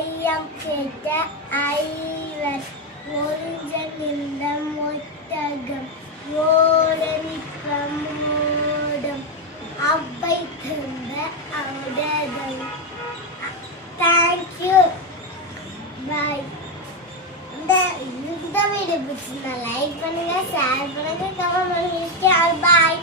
ஐயம் கேட்ட ஐவர் ஒருஞ்சன் இந்த ஒட்டகம் ஓரணி பிரமோதம் அவ்வை தந்த அவுடகம். தேங்க்யூ. பாய். இந்த வீடியோ பிடிச்சிருந்தா லைக் பண்ணுங்க, ஷேர் பண்ணுங்க, கமெண்ட் பண்ணுங்க. பாய்.